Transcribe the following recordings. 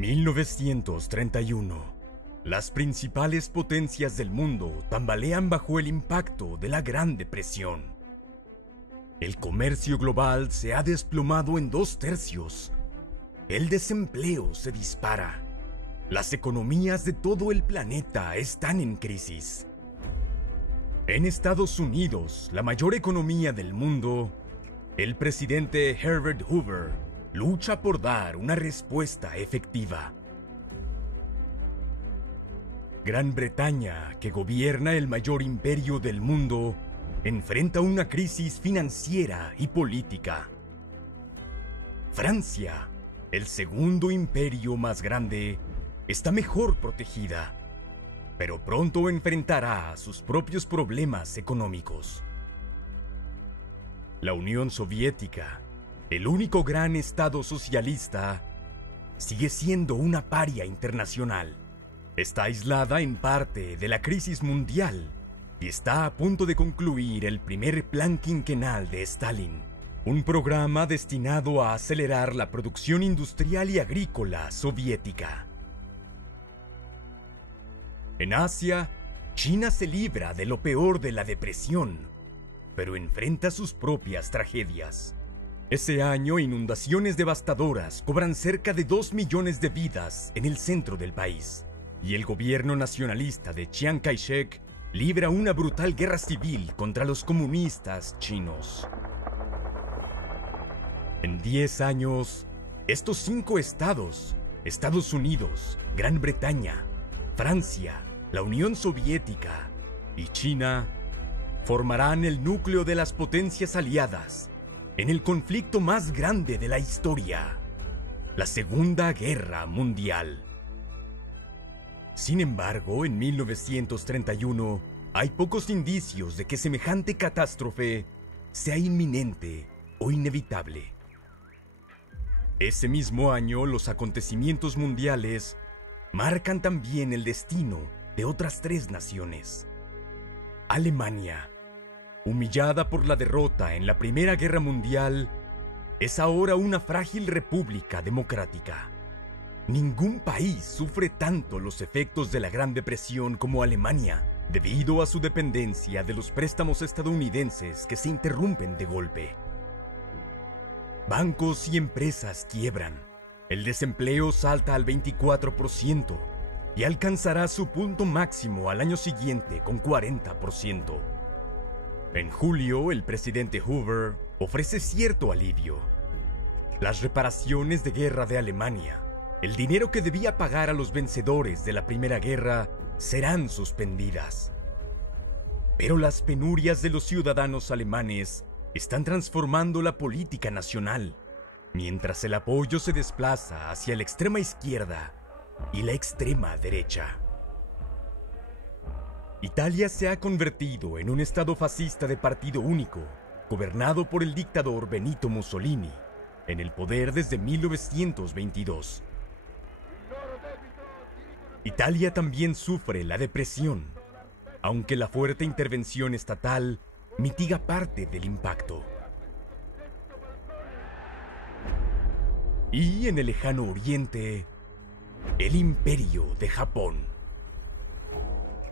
1931. Las principales potencias del mundo tambalean bajo el impacto de la Gran Depresión. El comercio global se ha desplomado en 2/3. El desempleo se dispara. Las economías de todo el planeta están en crisis. En Estados Unidos, la mayor economía del mundo, el presidente Herbert Hoover lucha por dar una respuesta efectiva. Gran Bretaña, que gobierna el mayor imperio del mundo, enfrenta una crisis financiera y política. Francia, el segundo imperio más grande, está mejor protegida, pero pronto enfrentará sus propios problemas económicos. La Unión Soviética, el único gran estado socialista, sigue siendo una paria internacional. Está aislada en parte de la crisis mundial y está a punto de concluir el primer plan quinquenal de Stalin, un programa destinado a acelerar la producción industrial y agrícola soviética. En Asia, China se libra de lo peor de la depresión, pero enfrenta sus propias tragedias. Ese año, inundaciones devastadoras cobran cerca de 2 millones de vidas en el centro del país, y el gobierno nacionalista de Chiang Kai-shek libra una brutal guerra civil contra los comunistas chinos. En 10 años, estos 5 estados, Estados Unidos, Gran Bretaña, Francia, la Unión Soviética y China, formarán el núcleo de las potencias aliadas en el conflicto más grande de la historia, la Segunda Guerra Mundial. Sin embargo, en 1931 hay pocos indicios de que semejante catástrofe sea inminente o inevitable. Ese mismo año, los acontecimientos mundiales marcan también el destino de otras 3 naciones. Alemania, humillada por la derrota en la Primera Guerra Mundial, es ahora una frágil república democrática. Ningún país sufre tanto los efectos de la Gran Depresión como Alemania, debido a su dependencia de los préstamos estadounidenses que se interrumpen de golpe. Bancos y empresas quiebran. El desempleo salta al 24% y alcanzará su punto máximo al año siguiente con 40%. En julio, el presidente Hoover ofrece cierto alivio. Las reparaciones de guerra de Alemania, el dinero que debía pagar a los vencedores de la Primera Guerra, serán suspendidas. Pero las penurias de los ciudadanos alemanes están transformando la política nacional, mientras el apoyo se desplaza hacia la extrema izquierda y la extrema derecha. Italia se ha convertido en un estado fascista de partido único, gobernado por el dictador Benito Mussolini, en el poder desde 1922. Italia también sufre la depresión, aunque la fuerte intervención estatal mitiga parte del impacto. Y en el lejano oriente, el Imperio de Japón.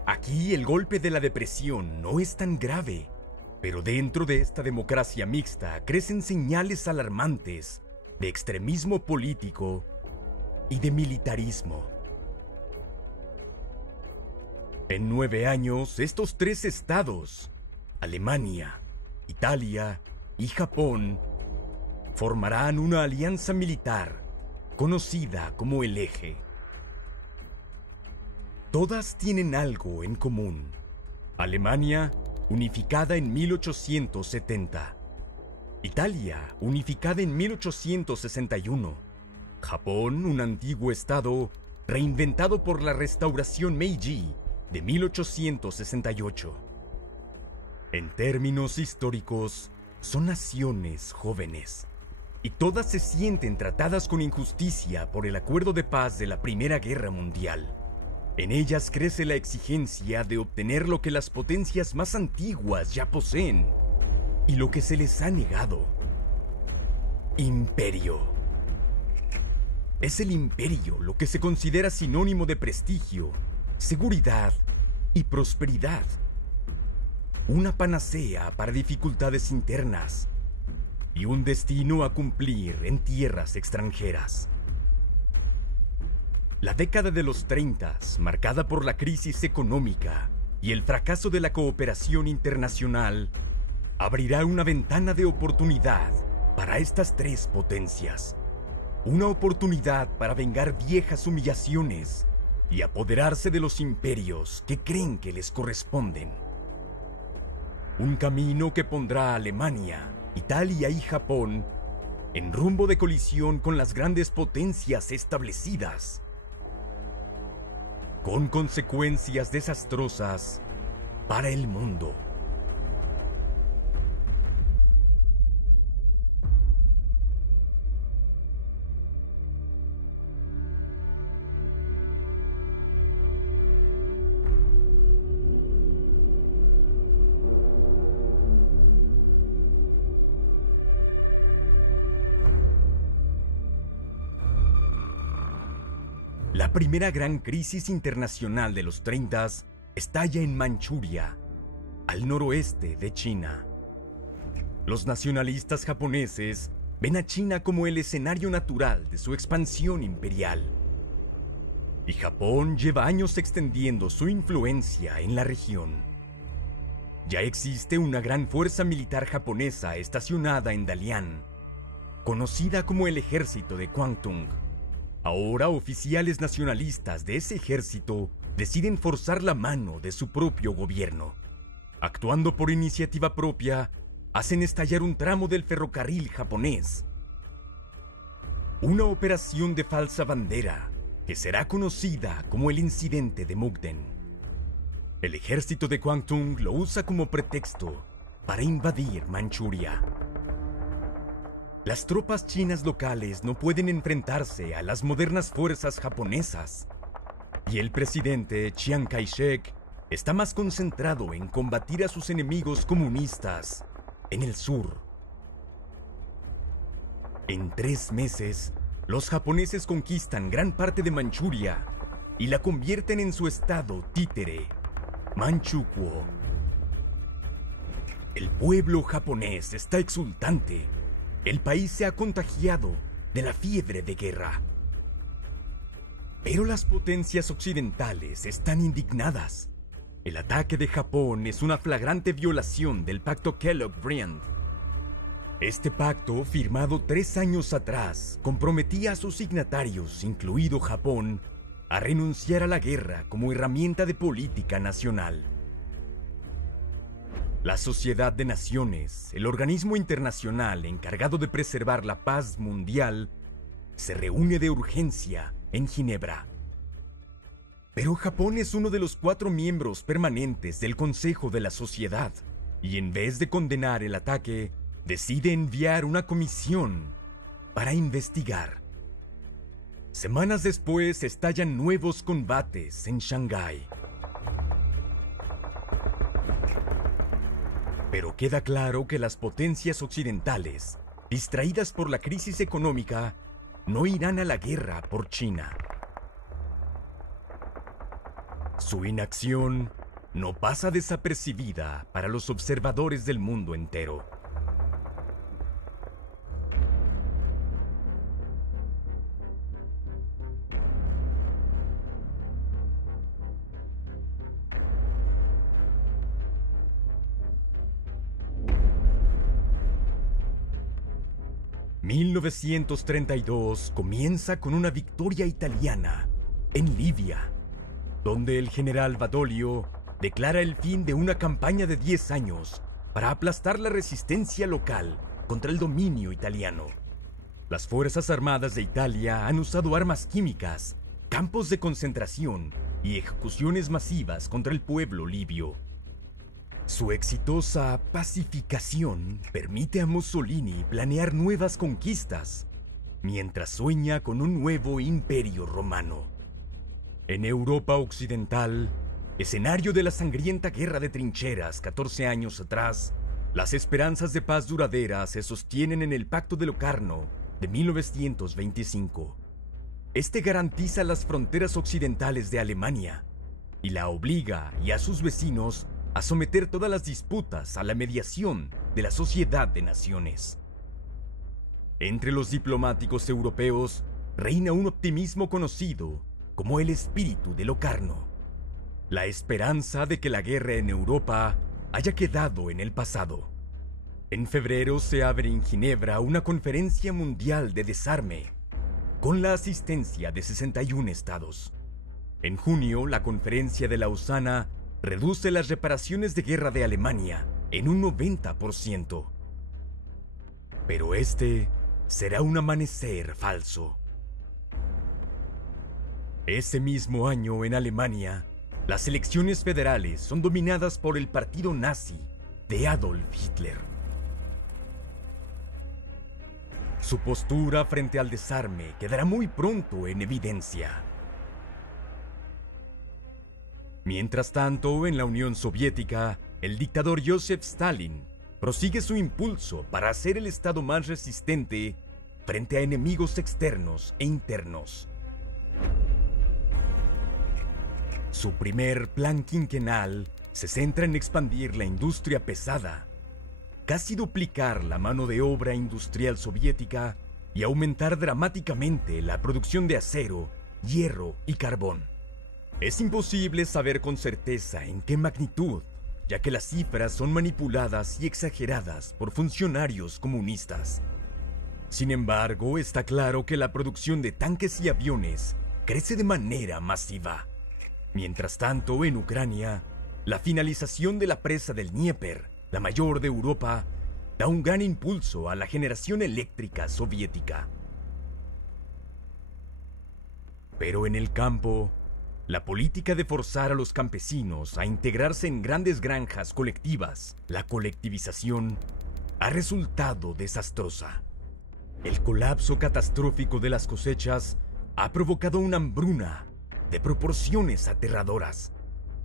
Aquí el golpe de la depresión no es tan grave, pero dentro de esta democracia mixta crecen señales alarmantes de extremismo político y de militarismo. En 9 años, estos 3 estados, Alemania, Italia y Japón, formarán una alianza militar conocida como el Eje. Todas tienen algo en común. Alemania, unificada en 1870. Italia, unificada en 1861. Japón, un antiguo estado reinventado por la restauración Meiji de 1868. En términos históricos, son naciones jóvenes, y todas se sienten tratadas con injusticia por el acuerdo de paz de la Primera Guerra Mundial. En ellas crece la exigencia de obtener lo que las potencias más antiguas ya poseen y lo que se les ha negado: imperio. Es el imperio lo que se considera sinónimo de prestigio, seguridad y prosperidad. Una panacea para dificultades internas y un destino a cumplir en tierras extranjeras. La década de los 30, marcada por la crisis económica y el fracaso de la cooperación internacional, abrirá una ventana de oportunidad para estas tres potencias. Una oportunidad para vengar viejas humillaciones y apoderarse de los imperios que creen que les corresponden. Un camino que pondrá a Alemania, Italia y Japón en rumbo de colisión con las grandes potencias establecidas, con consecuencias desastrosas para el mundo. La primera gran crisis internacional de los 30 estalla en Manchuria, al noroeste de China. Los nacionalistas japoneses ven a China como el escenario natural de su expansión imperial. Y Japón lleva años extendiendo su influencia en la región. Ya existe una gran fuerza militar japonesa estacionada en Dalian, conocida como el Ejército de Kwantung. Ahora oficiales nacionalistas de ese ejército deciden forzar la mano de su propio gobierno. Actuando por iniciativa propia, hacen estallar un tramo del ferrocarril japonés. Una operación de falsa bandera que será conocida como el incidente de Mukden. El ejército de Kwantung lo usa como pretexto para invadir Manchuria. Las tropas chinas locales no pueden enfrentarse a las modernas fuerzas japonesas, y el presidente Chiang Kai-shek está más concentrado en combatir a sus enemigos comunistas en el sur. En 3 meses, los japoneses conquistan gran parte de Manchuria y la convierten en su estado títere, Manchukuo. El pueblo japonés está exultante. El país se ha contagiado de la fiebre de guerra. Pero las potencias occidentales están indignadas. El ataque de Japón es una flagrante violación del pacto Kellogg-Briand. Este pacto, firmado 3 años atrás, comprometía a sus signatarios, incluido Japón, a renunciar a la guerra como herramienta de política nacional. La Sociedad de Naciones, el organismo internacional encargado de preservar la paz mundial, se reúne de urgencia en Ginebra. Pero Japón es uno de los 4 miembros permanentes del Consejo de la Sociedad, y en vez de condenar el ataque, decide enviar una comisión para investigar. Semanas después estallan nuevos combates en Shanghái. Pero queda claro que las potencias occidentales, distraídas por la crisis económica, no irán a la guerra por China. Su inacción no pasa desapercibida para los observadores del mundo entero. ...1932 comienza con una victoria italiana en Libia, donde el general Badoglio declara el fin de una campaña de 10 años para aplastar la resistencia local contra el dominio italiano. Las Fuerzas Armadas de Italia han usado armas químicas, campos de concentración y ejecuciones masivas contra el pueblo libio. Su exitosa pacificación permite a Mussolini planear nuevas conquistas, mientras sueña con un nuevo imperio romano. En Europa Occidental, escenario de la sangrienta guerra de trincheras 14 años atrás, las esperanzas de paz duradera se sostienen en el Pacto de Locarno de 1925. Este garantiza las fronteras occidentales de Alemania y la obliga y a sus vecinos a someter todas las disputas a la mediación de la Sociedad de Naciones. Entre los diplomáticos europeos reina un optimismo conocido como el espíritu de Locarno, la esperanza de que la guerra en Europa haya quedado en el pasado. En febrero se abre en Ginebra una conferencia mundial de desarme, con la asistencia de 61 estados. En junio, la conferencia de Lausana reduce las reparaciones de guerra de Alemania en un 90%. Pero este será un amanecer falso. Ese mismo año, en Alemania, las elecciones federales son dominadas por el partido nazi de Adolf Hitler. Su postura frente al desarme quedará muy pronto en evidencia. Mientras tanto, en la Unión Soviética, el dictador Joseph Stalin prosigue su impulso para hacer el Estado más resistente frente a enemigos externos e internos. Su primer plan quinquenal se centra en expandir la industria pesada, casi duplicar la mano de obra industrial soviética y aumentar dramáticamente la producción de acero, hierro y carbón. Es imposible saber con certeza en qué magnitud, ya que las cifras son manipuladas y exageradas por funcionarios comunistas. Sin embargo, está claro que la producción de tanques y aviones crece de manera masiva. Mientras tanto, en Ucrania, la finalización de la presa del Dnieper, la mayor de Europa, da un gran impulso a la generación eléctrica soviética. Pero en el campo, la política de forzar a los campesinos a integrarse en grandes granjas colectivas, la colectivización, ha resultado desastrosa. El colapso catastrófico de las cosechas ha provocado una hambruna de proporciones aterradoras.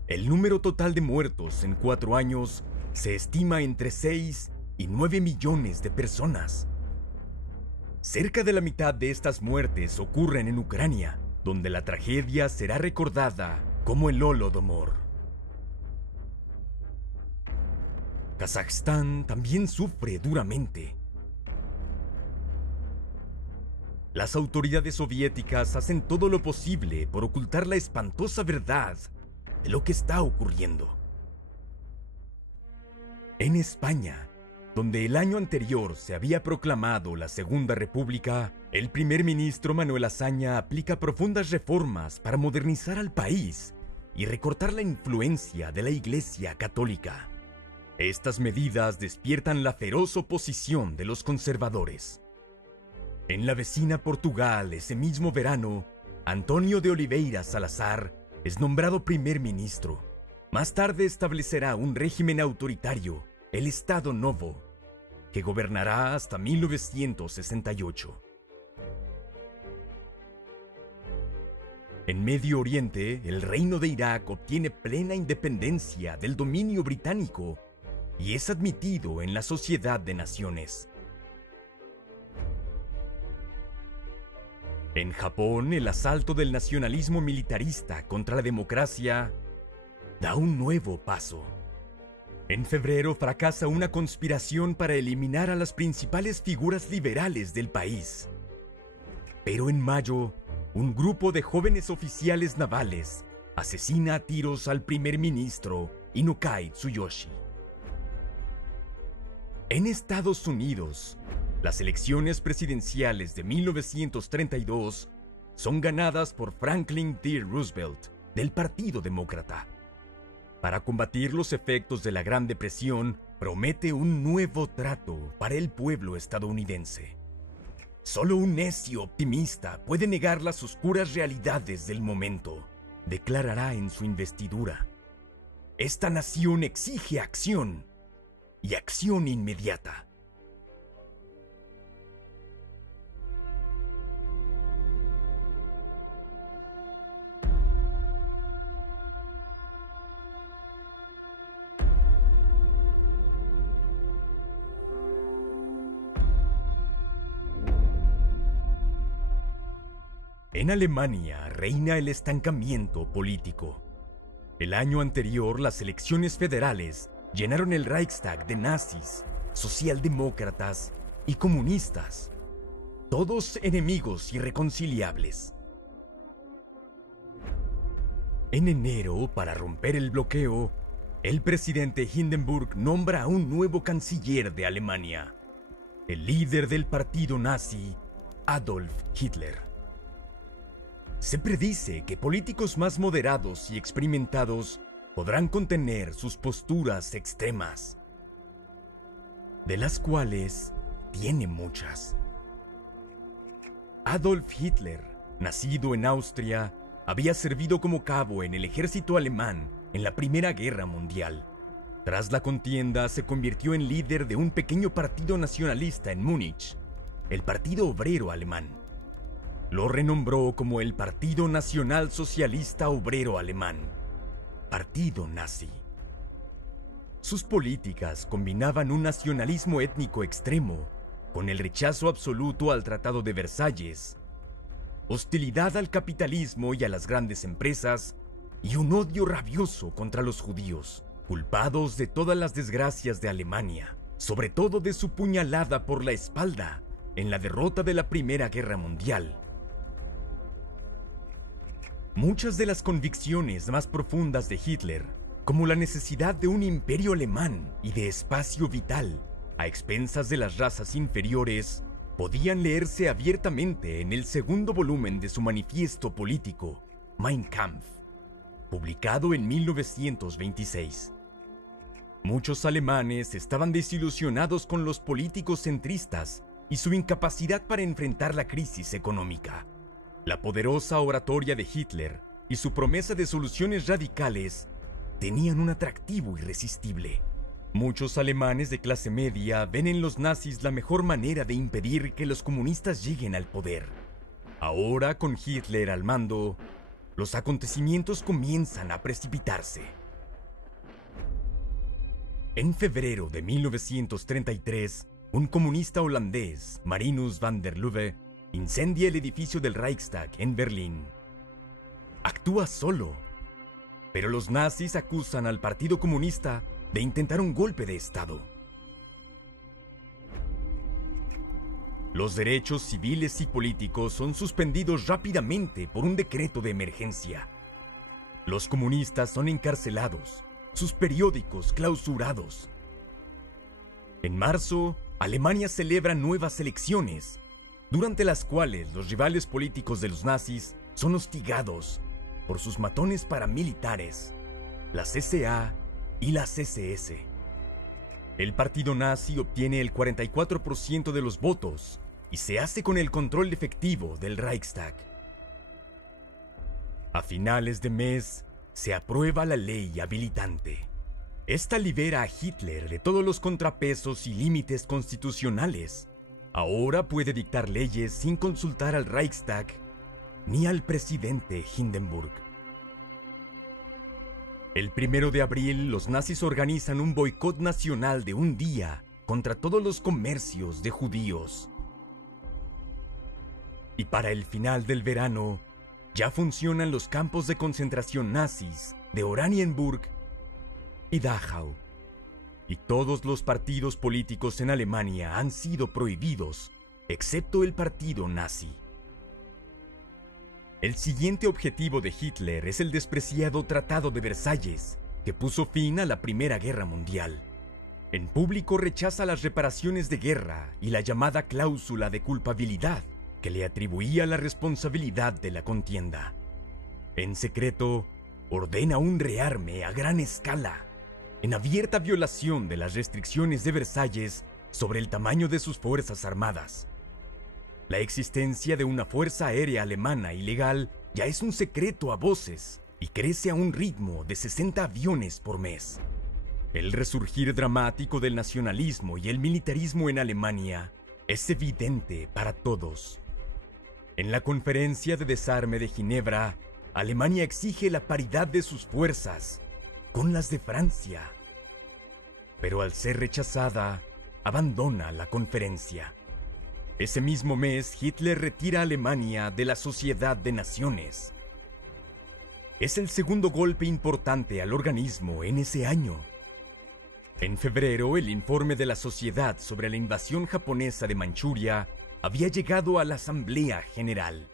El número total de muertos en 4 años se estima entre 6 y 9 millones de personas. Cerca de la mitad de estas muertes ocurren en Ucrania, donde la tragedia será recordada como el Holodomor. Kazajstán también sufre duramente. Las autoridades soviéticas hacen todo lo posible por ocultar la espantosa verdad de lo que está ocurriendo. En España, donde el año anterior se había proclamado la Segunda República, el primer ministro Manuel Azaña aplica profundas reformas para modernizar al país y recortar la influencia de la Iglesia Católica. Estas medidas despiertan la feroz oposición de los conservadores. En la vecina Portugal, ese mismo verano, Antonio de Oliveira Salazar es nombrado primer ministro. Más tarde establecerá un régimen autoritario, el Estado Novo, que gobernará hasta 1968. En Medio Oriente, el Reino de Irak obtiene plena independencia del dominio británico y es admitido en la Sociedad de Naciones. En Japón, el asalto del nacionalismo militarista contra la democracia da un nuevo paso. En febrero fracasa una conspiración para eliminar a las principales figuras liberales del país. Pero en mayo, un grupo de jóvenes oficiales navales asesina a tiros al primer ministro Inukai Tsuyoshi. En Estados Unidos, las elecciones presidenciales de 1932 son ganadas por Franklin D. Roosevelt, del Partido Demócrata. Para combatir los efectos de la Gran Depresión, promete un nuevo trato para el pueblo estadounidense. Solo un necio optimista puede negar las oscuras realidades del momento, declarará en su investidura. Esta nación exige acción, y acción inmediata. En Alemania reina el estancamiento político. El año anterior, las elecciones federales llenaron el Reichstag de nazis, socialdemócratas y comunistas, todos enemigos irreconciliables. En enero, para romper el bloqueo, el presidente Hindenburg nombra a un nuevo canciller de Alemania, el líder del partido nazi, Adolf Hitler. Se predice que políticos más moderados y experimentados podrán contener sus posturas extremas, de las cuales tiene muchas. Adolf Hitler, nacido en Austria, había servido como cabo en el ejército alemán en la Primera Guerra Mundial. Tras la contienda, se convirtió en líder de un pequeño partido nacionalista en Múnich, el Partido Obrero Alemán. Lo renombró como el Partido Nacional Socialista Obrero Alemán, Partido Nazi. Sus políticas combinaban un nacionalismo étnico extremo con el rechazo absoluto al Tratado de Versalles, hostilidad al capitalismo y a las grandes empresas, y un odio rabioso contra los judíos, culpados de todas las desgracias de Alemania, sobre todo de su puñalada por la espalda en la derrota de la Primera Guerra Mundial. Muchas de las convicciones más profundas de Hitler, como la necesidad de un imperio alemán y de espacio vital a expensas de las razas inferiores, podían leerse abiertamente en el segundo volumen de su manifiesto político, Mein Kampf, publicado en 1926. Muchos alemanes estaban desilusionados con los políticos centristas y su incapacidad para enfrentar la crisis económica. La poderosa oratoria de Hitler y su promesa de soluciones radicales tenían un atractivo irresistible. Muchos alemanes de clase media ven en los nazis la mejor manera de impedir que los comunistas lleguen al poder. Ahora, con Hitler al mando, los acontecimientos comienzan a precipitarse. En febrero de 1933, un comunista holandés, Marinus van der Lubbe, incendia el edificio del Reichstag en Berlín. Actúa solo, pero los nazis acusan al Partido Comunista de intentar un golpe de Estado. Los derechos civiles y políticos son suspendidos rápidamente por un decreto de emergencia. Los comunistas son encarcelados, sus periódicos clausurados. En marzo, Alemania celebra nuevas elecciones, durante las cuales los rivales políticos de los nazis son hostigados por sus matones paramilitares, las SA y las SS. El partido nazi obtiene el 44% de los votos y se hace con el control efectivo del Reichstag. A finales de mes, se aprueba la ley habilitante. Esta libera a Hitler de todos los contrapesos y límites constitucionales. Ahora puede dictar leyes sin consultar al Reichstag ni al presidente Hindenburg. El 1 de abril, los nazis organizan un boicot nacional de un día contra todos los comercios de judíos. Y para el final del verano, ya funcionan los campos de concentración nazis de Oranienburg y Dachau. Y todos los partidos políticos en Alemania han sido prohibidos, excepto el partido nazi. El siguiente objetivo de Hitler es el despreciado Tratado de Versalles, que puso fin a la Primera Guerra Mundial. En público rechaza las reparaciones de guerra y la llamada cláusula de culpabilidad, que le atribuía la responsabilidad de la contienda. En secreto, ordena un rearme a gran escala, en abierta violación de las restricciones de Versalles sobre el tamaño de sus fuerzas armadas. La existencia de una fuerza aérea alemana ilegal ya es un secreto a voces y crece a un ritmo de 60 aviones por mes. El resurgir dramático del nacionalismo y el militarismo en Alemania es evidente para todos. En la Conferencia de Desarme de Ginebra, Alemania exige la paridad de sus fuerzas con las de Francia. Pero al ser rechazada, abandona la conferencia. Ese mismo mes, Hitler retira a Alemania de la Sociedad de Naciones. Es el segundo golpe importante al organismo en ese año. En febrero, el informe de la Sociedad sobre la invasión japonesa de Manchuria había llegado a la Asamblea General.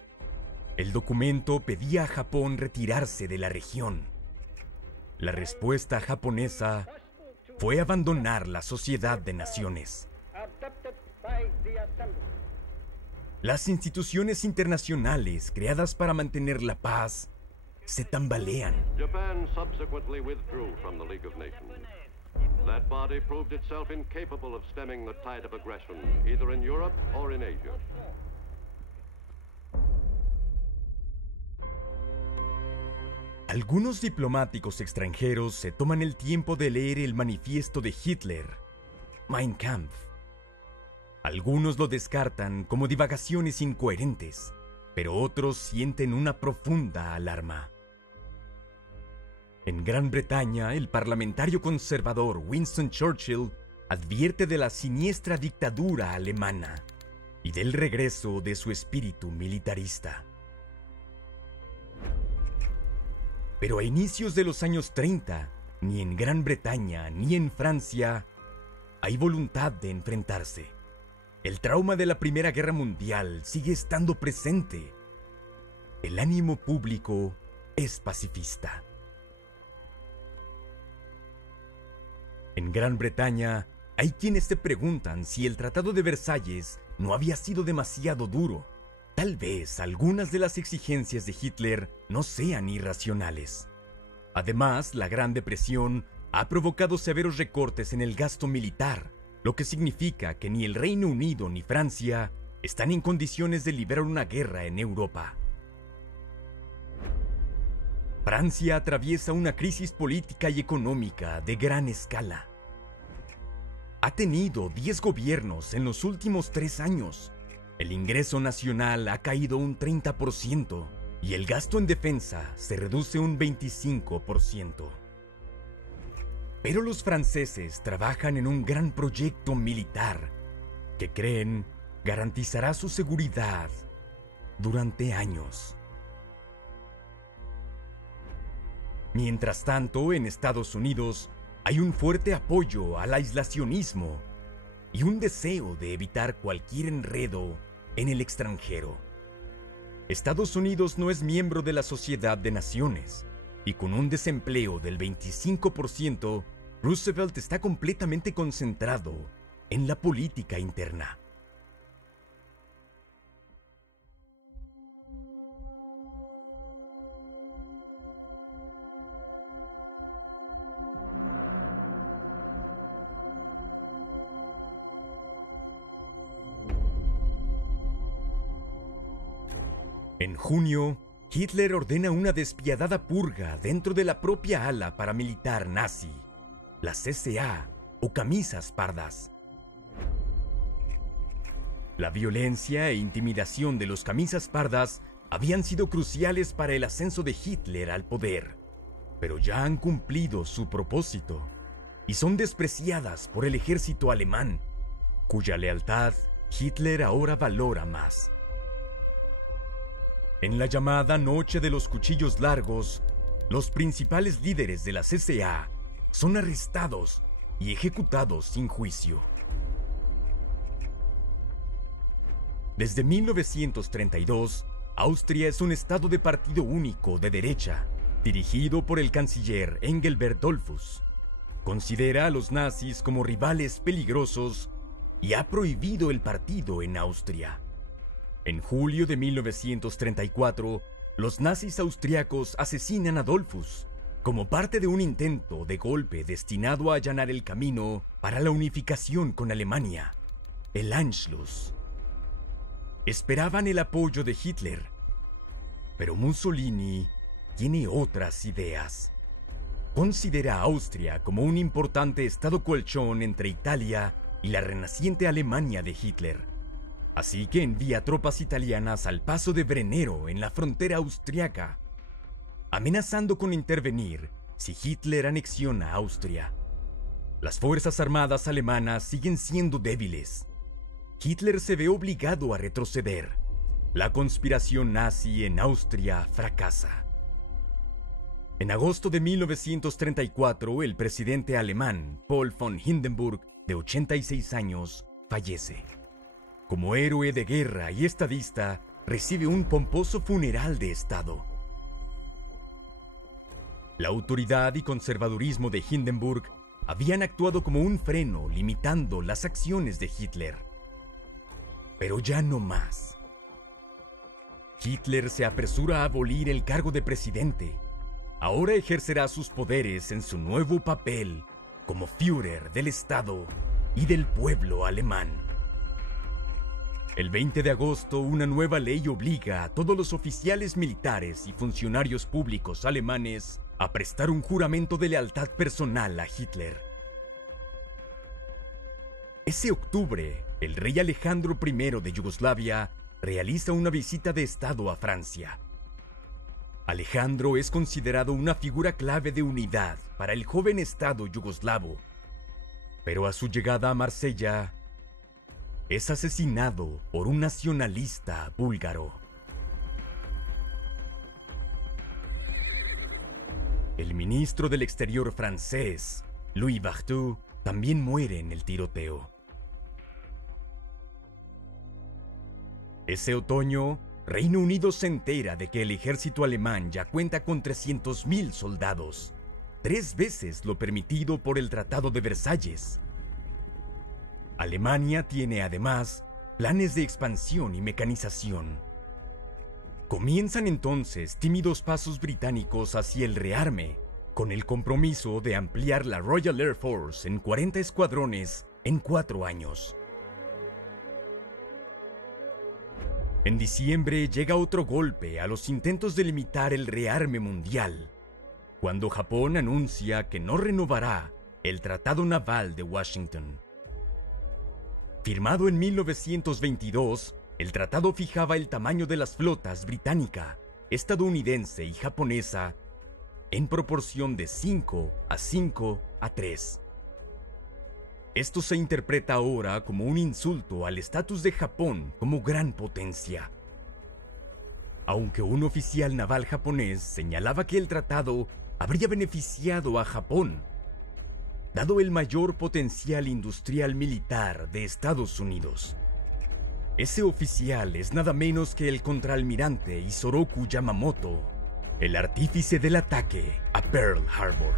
El documento pedía a Japón retirarse de la región. La respuesta japonesa fue abandonar la Sociedad de Naciones. Las instituciones internacionales creadas para mantener la paz se tambalean. Japan subsequently withdrew from the League of Nations. That body proved itself incapable of stemming the tide of aggression, either in Europe or in Asia. Algunos diplomáticos extranjeros se toman el tiempo de leer el manifiesto de Hitler, Mein Kampf. Algunos lo descartan como divagaciones incoherentes, pero otros sienten una profunda alarma. En Gran Bretaña, el parlamentario conservador Winston Churchill advierte de la siniestra dictadura alemana y del regreso de su espíritu militarista. Pero a inicios de los años 30, ni en Gran Bretaña ni en Francia hay voluntad de enfrentarse. El trauma de la Primera Guerra Mundial sigue estando presente. El ánimo público es pacifista. En Gran Bretaña, hay quienes se preguntan si el Tratado de Versalles no había sido demasiado duro. Tal vez algunas de las exigencias de Hitler no sean irracionales. Además, la Gran Depresión ha provocado severos recortes en el gasto militar, lo que significa que ni el Reino Unido ni Francia están en condiciones de librar una guerra en Europa. Francia atraviesa una crisis política y económica de gran escala. Ha tenido 10 gobiernos en los últimos 3 años. El ingreso nacional ha caído un 30% y el gasto en defensa se reduce un 25%. Pero los franceses trabajan en un gran proyecto militar que creen garantizará su seguridad durante años. Mientras tanto, en Estados Unidos hay un fuerte apoyo al aislacionismo y un deseo de evitar cualquier enredo en el extranjero. Estados Unidos no es miembro de la Sociedad de Naciones y con un desempleo del 25%, Roosevelt está completamente concentrado en la política interna. En junio, Hitler ordena una despiadada purga dentro de la propia ala paramilitar nazi, las SA o camisas pardas. La violencia e intimidación de los camisas pardas habían sido cruciales para el ascenso de Hitler al poder, pero ya han cumplido su propósito y son despreciadas por el ejército alemán, cuya lealtad Hitler ahora valora más. En la llamada Noche de los Cuchillos Largos, los principales líderes de la SA son arrestados y ejecutados sin juicio. Desde 1932, Austria es un estado de partido único de derecha, dirigido por el canciller Engelbert Dollfuss. Considera a los nazis como rivales peligrosos y ha prohibido el partido en Austria. En julio de 1934, los nazis austriacos asesinan a Dollfuss como parte de un intento de golpe destinado a allanar el camino para la unificación con Alemania, el Anschluss. Esperaban el apoyo de Hitler, pero Mussolini tiene otras ideas. Considera a Austria como un importante estado colchón entre Italia y la renaciente Alemania de Hitler. Así que envía tropas italianas al paso de Brennero en la frontera austriaca, amenazando con intervenir si Hitler anexiona Austria. Las fuerzas armadas alemanas siguen siendo débiles. Hitler se ve obligado a retroceder. La conspiración nazi en Austria fracasa. En agosto de 1934, el presidente alemán Paul von Hindenburg, de 86 años, fallece. Como héroe de guerra y estadista, recibe un pomposo funeral de Estado. La autoridad y conservadurismo de Hindenburg habían actuado como un freno limitando las acciones de Hitler. Pero ya no más. Hitler se apresura a abolir el cargo de presidente. Ahora ejercerá sus poderes en su nuevo papel como Führer del Estado y del pueblo alemán. El 20 de agosto, una nueva ley obliga a todos los oficiales militares y funcionarios públicos alemanes a prestar un juramento de lealtad personal a Hitler. Ese octubre, el rey Alejandro I de Yugoslavia realiza una visita de Estado a Francia. Alejandro es considerado una figura clave de unidad para el joven Estado yugoslavo, pero a su llegada a Marsella, es asesinado por un nacionalista búlgaro. El ministro del Exterior francés, Louis Barthou, también muere en el tiroteo. Ese otoño, Reino Unido se entera de que el ejército alemán ya cuenta con 300.000 soldados, 3 veces lo permitido por el Tratado de Versalles. Alemania tiene además planes de expansión y mecanización. Comienzan entonces tímidos pasos británicos hacia el rearme, con el compromiso de ampliar la Royal Air Force en 40 escuadrones en 4 años. En diciembre llega otro golpe a los intentos de limitar el rearme mundial, cuando Japón anuncia que no renovará el Tratado Naval de Washington. Firmado en 1922, el tratado fijaba el tamaño de las flotas británica, estadounidense y japonesa en proporción de 5 a 5 a 3. Esto se interpreta ahora como un insulto al estatus de Japón como gran potencia. Aunque un oficial naval japonés señalaba que el tratado habría beneficiado a Japón, dado el mayor potencial industrial militar de Estados Unidos. Ese oficial es nada menos que el contraalmirante Isoroku Yamamoto, el artífice del ataque a Pearl Harbor.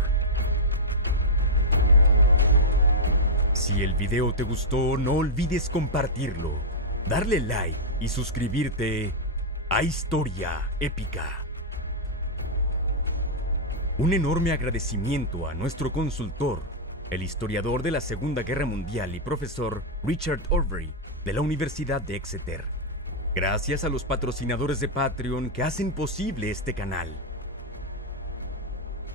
Si el video te gustó, no olvides compartirlo, darle like y suscribirte a Historia Épica. Un enorme agradecimiento a nuestro consultor, el historiador de la Segunda Guerra Mundial y profesor Richard Orvery, de la Universidad de Exeter. Gracias a los patrocinadores de Patreon que hacen posible este canal.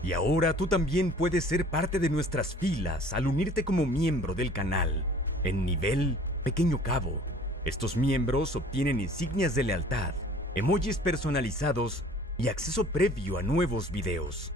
Y ahora tú también puedes ser parte de nuestras filas al unirte como miembro del canal, en nivel Pequeño Cabo. Estos miembros obtienen insignias de lealtad, emojis personalizados y acceso previo a nuevos videos.